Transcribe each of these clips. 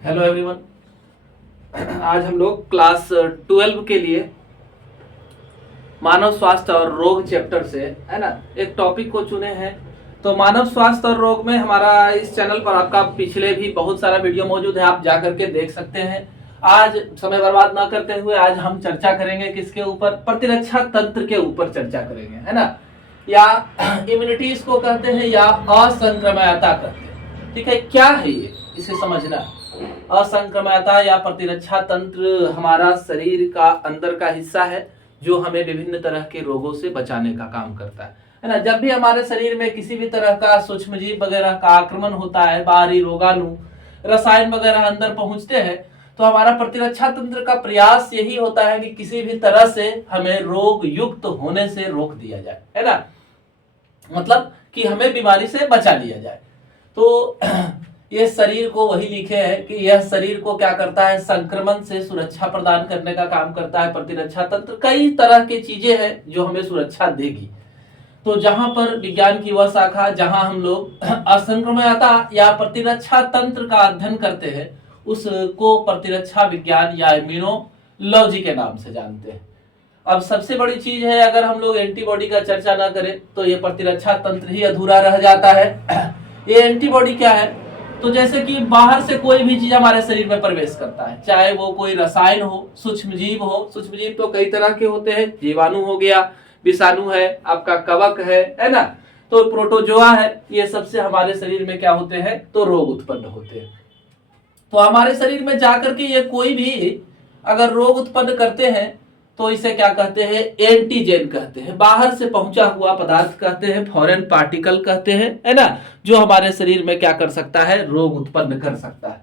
Hello everyone. आज हम लोग क्लास 12 के लिए मानव स्वास्थ्य और रोग चैप्टर से है ना एक टॉपिक को चुने हैं। तो मानव स्वास्थ्य और रोग में हमारा इस चैनल पर आपका पिछले भी बहुत सारा वीडियो मौजूद है, आप जा करके देख सकते हैं। आज समय बर्बाद ना करते हुए आज हम चर्चा करेंगे किसके ऊपर, प्रतिरक्षा तंत्र के ऊपर चर्चा करेंगे, है ना, या इम्यूनिटी इसको कहते हैं या असंक्रमणता कहते हैं। ठीक है, क्या है ये, इसे समझना। असंक्रमणता या प्रतिरक्षा तंत्र हमारा शरीर का अंदर का हिस्सा है जो हमें विभिन्न तरह के रोगों से बचाने का काम करता है ना। जब भी हमारे शरीर में किसी भी तरह का सूक्ष्म जीव वगैरह का आक्रमण होता है, बाहरी रोगाणु रसायन वगैरह अंदर पहुंचते हैं, तो हमारा प्रतिरक्षा तंत्र का प्रयास यही होता है कि किसी भी तरह से हमें रोग युक्त होने से रोक दिया जाए, है ना, मतलब कि हमें बीमारी से बचा लिया जाए। तो ये शरीर को वही लिखे है कि यह शरीर को क्या करता है, संक्रमण से सुरक्षा प्रदान करने का काम करता है। प्रतिरक्षा तंत्र कई तरह की चीजें हैं जो हमें सुरक्षा देगी। तो जहां पर विज्ञान की वह शाखा जहां हम लोग असंक्रमणता या प्रतिरक्षा तंत्र का अध्ययन करते हैं उसको प्रतिरक्षा विज्ञान या इम्यूनोलॉजी के नाम से जानते हैं। अब सबसे बड़ी चीज है, अगर हम लोग एंटीबॉडी का चर्चा ना करें तो ये प्रतिरक्षा तंत्र ही अधूरा रह जाता है। ये एंटीबॉडी क्या है, तो जैसे कि बाहर से कोई भी चीज हमारे शरीर में प्रवेश करता है, चाहे वो कोई रसायन हो, सूक्ष्म जीव हो। सूक्ष्म जीव तो कई तरह के होते हैं, जीवाणु हो गया, विषाणु है, आपका कवक है ना, तो प्रोटोजोआ है। ये सबसे हमारे शरीर में क्या होते हैं, तो रोग उत्पन्न होते हैं। तो हमारे शरीर में जाकर के ये कोई भी अगर रोग उत्पन्न करते हैं तो इसे क्या कहते हैं, एंटीजेन कहते हैं, बाहर से पहुंचा हुआ पदार्थ कहते हैं, फॉरेन पार्टिकल कहते हैं, है ना, जो हमारे शरीर में क्या कर सकता है, रोग उत्पन्न कर सकता है।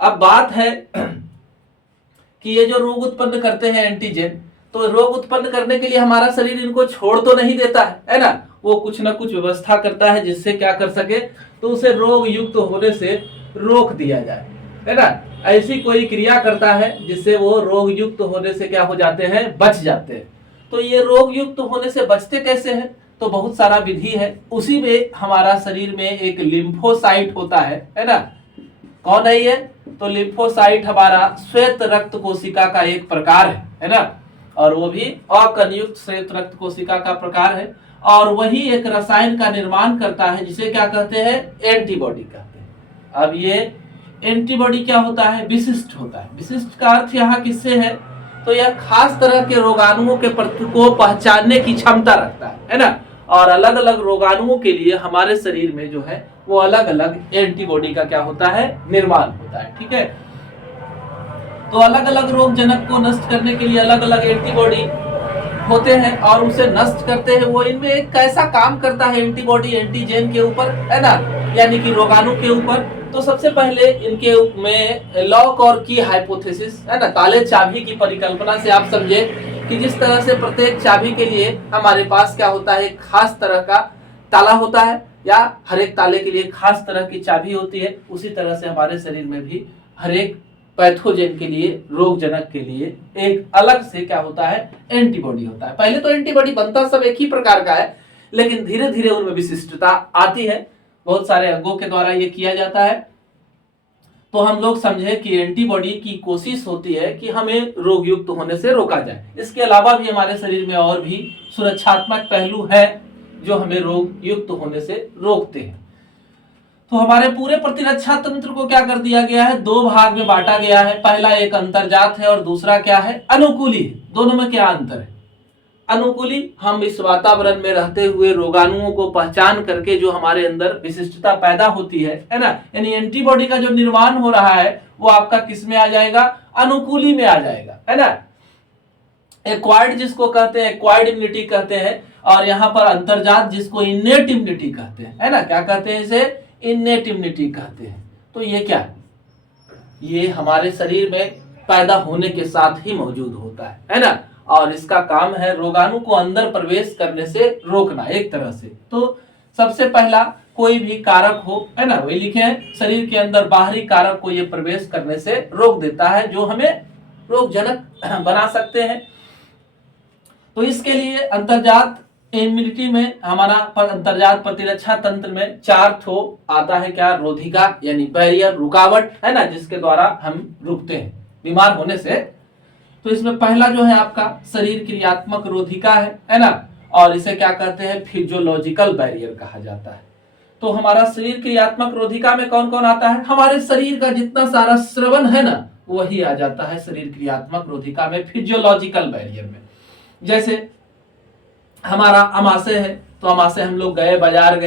अब बात है कि ये जो रोग उत्पन्न करते हैं एंटीजेन, तो रोग उत्पन्न करने के लिए हमारा शरीर इनको छोड़ तो नहीं देता है ना, वो कुछ ना कुछ व्यवस्था करता है जिससे क्या कर सके, तो उसे रोग युक्त होने से रोक दिया जाए, है ना। ऐसी कोई क्रिया करता है जिससे वो रोग युक्त होने से क्या हो जाते हैं, बच जाते हैं। तो ये रोग युक्त होने से बचते कैसे हैं, तो बहुत सारा विधि है। उसी में हमारा शरीर में एक लिम्फोसाइट होता है ना। कौन है ये, तो लिम्फोसाइट हमारा श्वेत रक्त कोशिका का एक प्रकार है ना, और वो भी अकणयुक्त श्वेत रक्त कोशिका का प्रकार है, और वही एक रसायन का निर्माण करता है जिसे क्या कहते हैं, एंटीबॉडी कहते हैं। अब ये एंटीबॉडी क्या होता है, विशिष्ट होता है। विशिष्ट का अर्थ यहाँ किससे है, तो यह खास तरह के रोगाणुओं के को पहचानने की क्षमता रखता है ना, और अलग अलग रोगाणुओं के लिए हमारे शरीर में जो है वो अलग अलग एंटीबॉडी का क्या होता है, निर्माण होता है। ठीक है, तो अलग अलग रोग जनक को नष्ट करने के लिए अलग अलग एंटीबॉडी होते हैं और उसे नष्ट करते हैं। वो इनमें एक कैसा काम करता है एंटीबॉडी एंटीजेन के ऊपर, है ना, यानी कि रोगाणु के ऊपर। तो सबसे पहले इनके में लॉक और की हाइपोथेसिस, है ना, ताले चाबी की परिकल्पना से आप समझे कि जिस तरह से प्रत्येक चाबी के लिए हमारे पास क्या होता है, खास तरह का ताला होता है, या हर एक ताले के लिए खास तरह की चाबी होती है, उसी तरह से हमारे शरीर में भी हर एक पैथोजेन के लिए, रोग जनक के लिए एक अलग से क्या होता है, एंटीबॉडी होता है। पहले तो एंटीबॉडी बनता सब एक ही प्रकार का है, लेकिन धीरे धीरे उनमें विशिष्टता आती है, बहुत सारे अंगों के द्वारा ये किया जाता है। तो हम लोग समझे कि एंटीबॉडी की कोशिश होती है कि हमें रोग युक्त होने से रोका जाए। इसके अलावा भी हमारे शरीर में और भी सुरक्षात्मक पहलू है जो हमें रोग युक्त होने से रोकते हैं। तो हमारे पूरे प्रतिरक्षा तंत्र को क्या कर दिया गया है, दो भाग में बांटा गया है। पहला एक अंतर्जात है और दूसरा क्या है, अनुकूली है। दोनों में क्या अंतर है, अनुकूली हम इस वातावरण में रहते हुए रोगाणुओं को पहचान करके जो हमारे अंदर विशिष्टता पैदा होती है ना, यानी एंटीबॉडी का जो निर्माण हो रहा है वो आपका किस में आ जाएगा, अनुकूली में आ जाएगा, है ना। एक्वायर्ड जिसको कहते हैं, एक्वायर्ड इम्यूनिटी कहते हैं, और यहाँ पर अंतर्जात जिसको इन्नेट इम्यूनिटी कहते हैं, है ना, क्या कहते हैं इसे, इन्नेट इम्यूनिटी कहते हैं। तो ये क्या है, ये हमारे शरीर में पैदा होने के साथ ही मौजूद होता है ना, और इसका काम है रोगाणु को अंदर प्रवेश करने से रोकना एक तरह से। तो सबसे पहला कोई भी कारक हो, है ना, वही लिखे हैं, शरीर के अंदर बाहरी कारक को ये प्रवेश करने से रोक देता है जो हमें रोगजनक बना सकते हैं। तो इसके लिए अंतर्जात इम्यूनिटी में हमारा अंतर्जात प्रतिरक्षा तंत्र में 4 ठो आता है क्या, रोधिका यानी बैरियर, रुकावट, है ना, जिसके द्वारा हम रुकते हैं बीमार होने से। तो इसमें पहला जो है आपका शरीर क्रियात्मक रोधिका है ना, और इसे क्या कहते हैं, फिजियोलॉजिकल बैरियर कहा जाता है। तो हमारा शरीर क्रियात्मक रोधिका में कौन कौन आता है, हमारे शरीर का जितना सारा श्रवण है ना वही आ जाता है शरीर क्रियात्मक रोधिका में, फिजियोलॉजिकल बैरियर में। जैसे हमारा अमाशय है, तो अमाशय हम लोग गए बाजार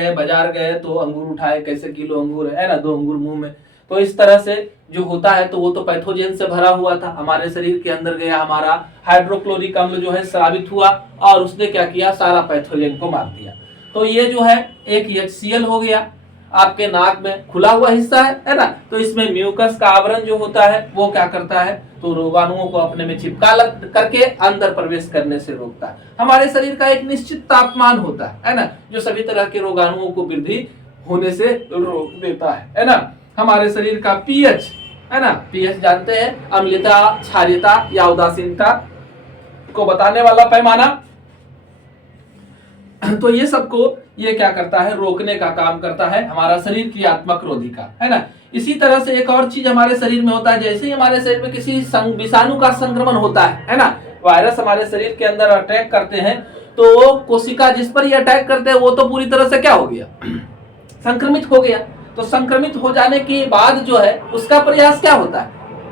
गए तो अंगूर उठाए, कैसे किलो अंगूर है ना, 2 अंगूर मुंह में, तो इस तरह से जो होता है तो वो तो पैथोजेन से भरा हुआ था, हमारे शरीर के अंदर गया, हमारा हाइड्रोक्लोरिक अम्ल जो है स्रावित हुआ और उसने क्या किया, सारा पैथोजेन को मार दिया। तो ये जो है एक HCl हो गया, आपके नाक में खुला हुआ हिस्सा है ना, तो इसमें म्यूकस का आवरण जो होता है वो क्या करता है, तो रोगाणुओं को अपने में चिपका करके अंदर प्रवेश करने से रोकता है। हमारे शरीर का एक निश्चित तापमान होता है ना, जो सभी तरह के रोगाणुओं को वृद्धि होने से रोक देता है ना। हमारे शरीर का पीएच है ना, पीएच जानते हैं, अम्लता, क्षारीयता या उदासीनता को बताने वाला पैमाना। तो ये सबको ये क्या करता है, रोकने का काम करता है हमारा शरीर क्रियात्मक रोधिका, है ना। इसी तरह से एक और चीज हमारे शरीर में होता है, जैसे ही हमारे शरीर में किसी विषाणु का संक्रमण होता है ना, वायरस हमारे शरीर के अंदर अटैक करते हैं, तो कोशिका जिस पर ये अटैक करते हैं वो तो पूरी तरह से क्या हो गया, संक्रमित हो गया। तो संक्रमित हो जाने के बाद जो है उसका प्रयास क्या होता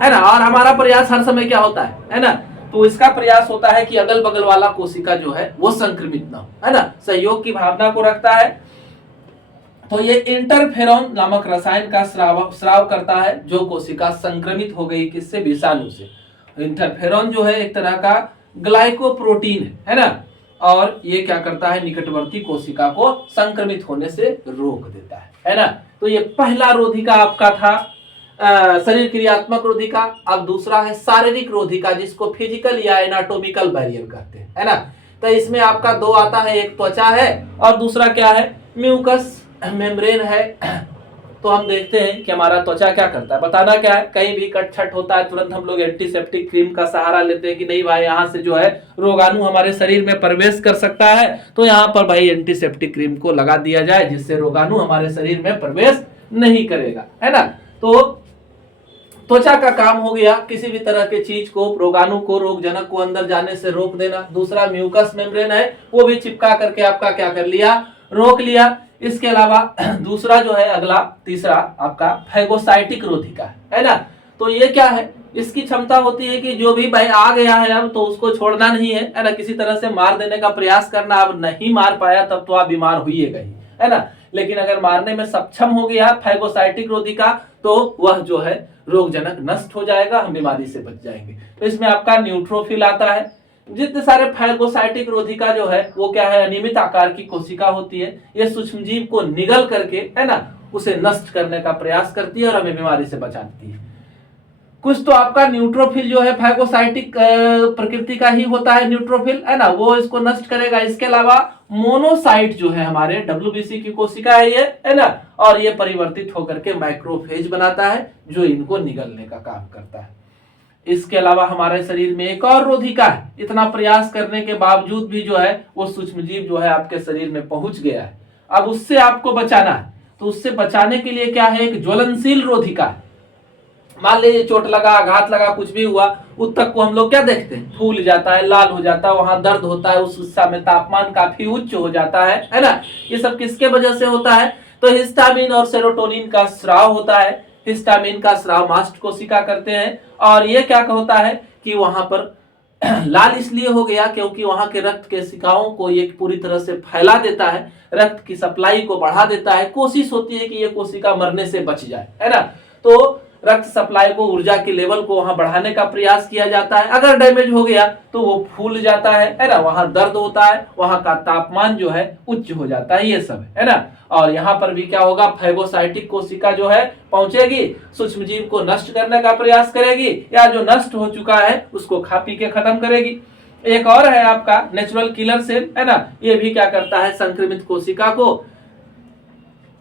है ना, और हमारा प्रयास हर समय क्या होता है ना, तो इसका प्रयास होता है कि अगल बगल वाला कोशिका जो है वो संक्रमित ना हो, है ना, सहयोग की भावना को रखता है। तो ये इंटरफेरॉन नामक रसायन का स्राव करता है जो कोशिका संक्रमित हो गई किससे, विषाणु से। इंटरफेरॉन जो है एक तरह का ग्लाइकोप्रोटीन है ना, और ये क्या करता है, निकटवर्ती कोशिका को संक्रमित होने से रोक देता है ना। तो ये पहला रोधिका आपका था शरीर क्रियात्मक रोधिका। अब दूसरा है शारीरिक रोधिका, जिसको फिजिकल या एनाटॉमिकल बैरियर कहते हैं, है ना। तो इसमें आपका 2 आता है, एक त्वचा है और दूसरा क्या है, म्यूकस मेम्ब्रेन है। तो हम देखते हैं कि हमारा त्वचा क्या करता है, बताना क्या है, कहीं भी कट छट होता है तुरंत हम लोग एंटीसेप्टिक क्रीम का सहारा लेते हैं कि नहीं भाई यहाँ से जो है रोगाणु हमारे शरीर में प्रवेश कर सकता है, तो यहाँ पर भाई एंटीसेप्टिक क्रीम को लगा दिया जाए जिससे रोगाणु हमारे शरीर में प्रवेश नहीं करेगा, है ना। तो त्वचा का काम हो गया किसी भी तरह के चीज को, रोगाणु को, रोगजनक को अंदर जाने से रोक देना। दूसरा म्यूकस मेम्ब्रेन है, वो भी चिपका करके आपका क्या कर लिया, रोक लिया। इसके अलावा दूसरा जो है अगला तीसरा आपका फैगोसाइटिक रोधिका है ना। तो ये क्या है, इसकी क्षमता होती है कि जो भी भाई आ गया है अब तो उसको छोड़ना नहीं है ना, किसी तरह से मार देने का प्रयास करना। अब नहीं मार पाया तब तो आप बीमार होइएगा ही, है ना, लेकिन अगर मारने में सक्षम हो गया फैगोसाइटिक रोधिका तो वह जो है रोगजनक नष्ट हो जाएगा, हम बीमारी से बच जाएंगे। तो इसमें आपका न्यूट्रोफिल आता है। जितने सारे फैगोसाइटिक रोधिका जो है वो क्या है, अनियमित आकार की कोशिका होती है, ये सूक्ष्मजीव को निगल करके, है ना, उसे नष्ट करने का प्रयास करती है और हमें बीमारी से बचाती है। कुछ तो आपका न्यूट्रोफिल जो है फैगोसाइटिक प्रकृति का ही होता है, न्यूट्रोफिल, है ना, वो इसको नष्ट करेगा। इसके अलावा मोनोसाइट जो है हमारे WBC की कोशिका है ये, है ना, और ये परिवर्तित होकर के माइक्रोफेज बनाता है जो इनको निगलने का काम करता है। इसके अलावा हमारे शरीर में एक और रोधिका है, इतना प्रयास करने के बावजूद भी जो है वो सूक्ष्मजीव जो है आपके शरीर में पहुंच गया है, अब उससे आपको बचाना है। तो उससे बचाने के लिए क्या है, एक ज्वलनशील रोधिका है। मान लीजिए चोट लगा, आघात लगा, कुछ भी हुआ, उत्तक को हम लोग क्या देखते हैं, फूल जाता है, लाल हो जाता है, वहां दर्द होता है, उस समय तापमान काफी उच्च हो जाता है ना। ये सब किसके वजह से होता है, तो हिस्टामिन और सेरोटोनिन का स्राव होता है। हिस्टामिन का स्राव मास्ट कोशिका करते हैं, और ये क्या होता है कि वहां पर लाल इसलिए हो गया क्योंकि वहां के रक्त केशिकाओं को ये पूरी तरह से फैला देता है, रक्त की सप्लाई को बढ़ा देता है। कोशिश होती है कि ये कोशिका मरने से बच जाए, है ना। तो रक्त सप्लाई को, ऊर्जा के लेवल को वहां बढ़ाने का प्रयास किया जाता है। अगर डैमेज हो गया तो वो फूल जाता है ना, वहां दर्द होता है, वहां का तापमान जो है उच्च हो जाता है, ये सब है ना। और यहाँ पर भी क्या होगा, फैगोसाइटिक कोशिका जो है पहुंचेगी, सूक्ष्मजीव को नष्ट करने का प्रयास करेगी, या जो नष्ट हो चुका है उसको खा पी के खत्म करेगी। एक और है आपका नेचुरल किलर सेल, है ना, ये भी क्या करता है, संक्रमित कोशिका को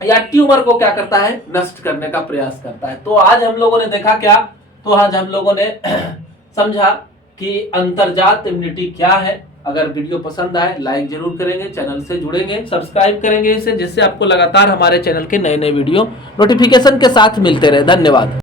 या ट्यूमर को क्या करता है, नष्ट करने का प्रयास करता है। तो आज हम लोगों ने देखा क्या, तो आज हम लोगों ने समझा कि अंतर्जात इम्यूनिटी क्या है, अगर वीडियो पसंद आए लाइक जरूर करेंगे, चैनल से जुड़ेंगे, सब्सक्राइब करेंगे इसे, जिससे आपको लगातार हमारे चैनल के नए नए वीडियो नोटिफिकेशन के साथ मिलते रहे। धन्यवाद।